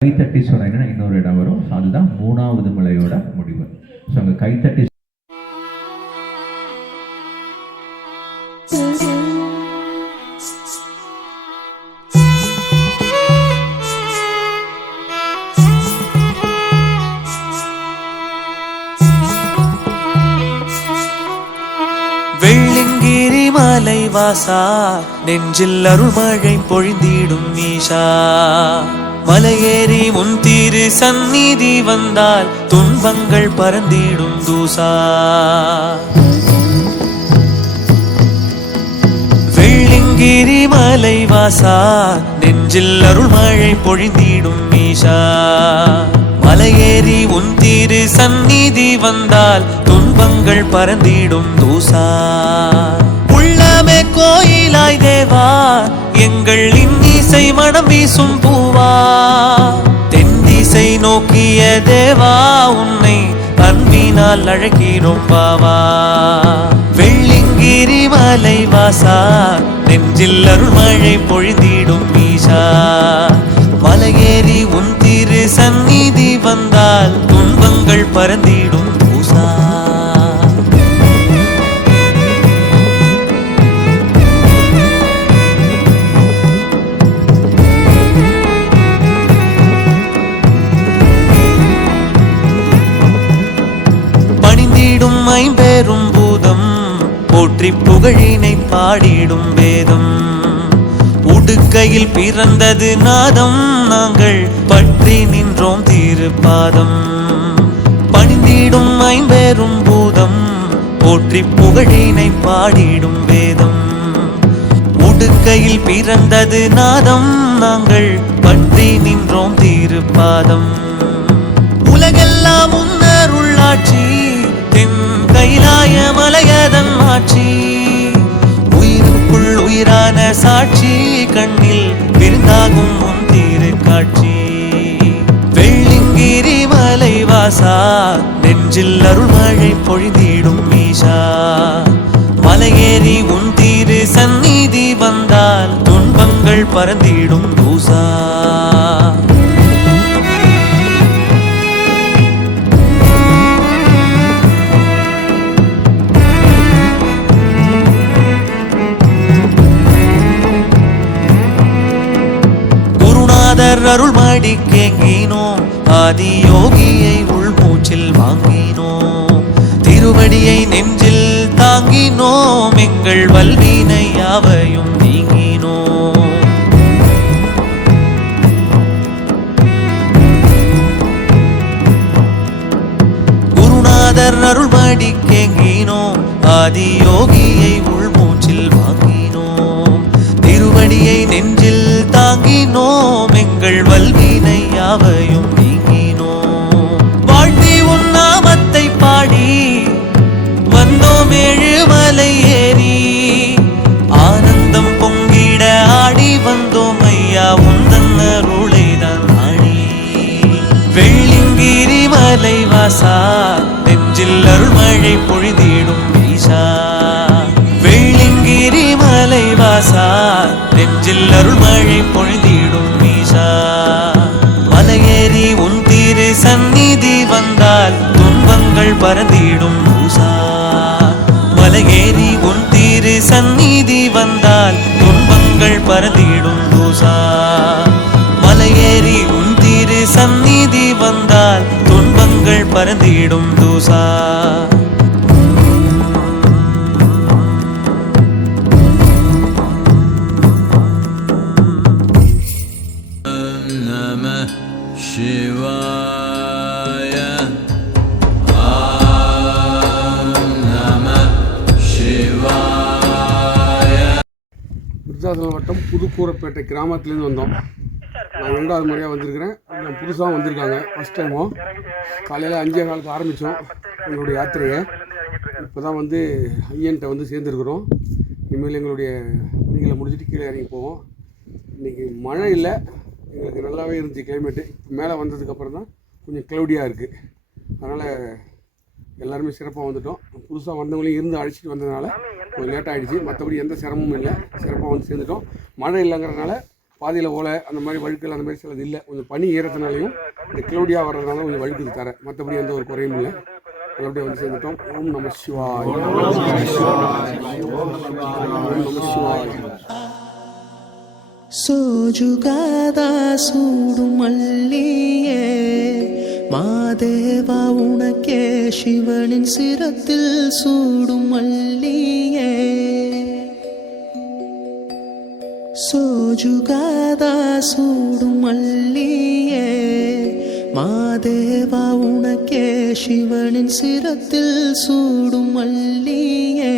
கைத்தட்டி சொன்னீங்கன்னா இன்னொரு இடம் வரும். அதுதான் மூணாவது மலையோட முடிவு. ஸோ அங்கே கைத்தட்டி வெள்ளிங்கிரி மலை வாசா நெஞ்சில் அருள்மழை பொழிந்திடும் ஈஷா மலையேறி உன் தீரு சந்நிதி வந்தால் துன்பங்கள் பறந்திடும் தூசா. வெள்ளிங்கிரி மலை வாசா நெஞ்சில் அருள்மழை பொழிந்திடும் மீசா. மலையேறி உன் தீரு சந்நிதி வந்தால் துன்பங்கள் பறந்திடும் தூசா. உள்ளமே கோயிலாய் தேவா எங்கள் இன்னிசை மனம் வீசும் தேவா தென்திசை நோக்கிய தேவா உன்னை அன்பினால் அழைக்கிறோம் பாவா. வெள்ளிங்கிரி மலை வாசா நெஞ்சில் அருள்மழை பொழுதிடும் ஈஷா மலையேறி உன் திரு சந்நிதி வந்தால் துன்பங்கள் பறந்திடும் போற்றி புகழினை பாடிடும் வேதம். உடுக்கையில் பிறந்தது நாதம் நாங்கள் பற்றி நின்றோம் திருப்பாதம். பணிந்திடும் ஐம்பெரும் பூதம் போற்றி புகழினை பாடிடும் வேதம். உடுக்கையில் பிறந்தது நாதம் நாங்கள் பற்றி நின்றோம் திருப்பாதம். உலகெல்லாம் உன்னருள்ளாட்சி கைலாய மலையதன் ஆட்சி உயிருக்குள் உயிரான சாட்சி கண்ணில் விருந்தாகும் உன் தீரு காட்சி வெள்ளிங்கிரி மலைவாசா நெஞ்சில் அருள்மழை பொழிந்திடும் மீசா. மலையேறி உன் தீரு சந்நிதி வந்தால் துன்பங்கள் பறந்திடும் தூசா குருநாதர் அருள்மடி கேங்கினோம் ஆதி யோகியை உள்மூச்சில் வாங்கினோம் திருவடியை நெஞ்சில் தாங்கினோம் எங்கள் வல்வினை யாவையும் நீங்கினோம் குருநாதர் அருள்மடி கேங்கினோம் ஆதி யோகியை உள்மூச்சில் வாங்கினோம் திருவடியை நெஞ்சில் தாங்கினோம் மலை நெஞ்சில் அருள்மழை பொழிந்திடும் ஈசா வெள்ளிங்கிரி மலை வாசா நெஞ்சில் அருள்மழை பொழுதிடும் ஈசா மலையேறி உன் திரு சந்நிதி வந்தால் துன்பங்கள் பறந்திடும் ஊசா மலையேறி உன் திரு சந்நிதி வந்தால் துன்பங்கள் பறந்திடும் ஊசா மலையேறி உன் திரு சந்நிதி வந்தால் வானங்கள் பறந்திடும் தூசா. விருதாச்சலம் வட்டம் புதுக்கூரப்பேட்டை கிராமத்துலேருந்து வந்தோம். நான் இரண்டாவது முறையாக வந்திருக்கிறேன். நான் புதுசாக வந்திருக்காங்க ஃபஸ்ட் டைமும் காலையில் அஞ்சே காலுக்கு ஆரம்பித்தோம் எங்களுடைய யாத்திரையை. இப்போ தான் வந்து ஐயன்கிட்ட வந்து சேர்ந்துருக்குறோம். இனிமேல் எங்களுடைய பணிகளை முடிச்சுட்டு கீழே இறங்கி போவோம். இன்றைக்கி மழை இல்லை. எங்களுக்கு நல்லாவே இருந்துச்சு கிளைமேட்டு மேலே வந்ததுக்கப்புறம் தான் கொஞ்சம் க்ளவுடியாக இருக்குது அதனால் எல்லாருமே சிறப்பாக வந்துட்டோம். புதுசாக வந்தவங்களையும் இருந்து அழைச்சிட்டு வந்ததுனால கொஞ்சம் லேட் ஆகிடுச்சு மற்றபடி எந்த சிரமமும் இல்லை. சிறப்பாக வந்து சேர்ந்துட்டோம். மழை இல்லைங்கிறதுனால பாதியில் ஓலை அந்த மாதிரி வழுக்கல் அந்த மாதிரி சிலது இல்லை. கொஞ்சம் பனி ஈரத்தினாலையும் இந்த கிளவுடியாக வர்றதுனால கொஞ்சம் வழுக்குது தர. மற்றபடி எந்த ஒரு குறையும் இல்லை. நல்லபடியாக வந்து சேர்ந்துட்டோம். ஓம் நம சிவாய். ஓம் நம சிவாய். சோஜுகாதா சூடும் மல்லியே. மாதேவா உனக்கே சிவனின் சிரத்தில் ಸೂಡು ಮಲ್ಲಿಯೇ മാദേവ ഉണക്കേ ശിവനിൻ സിരത്തിൽ സൂടും മല്ലിയേ.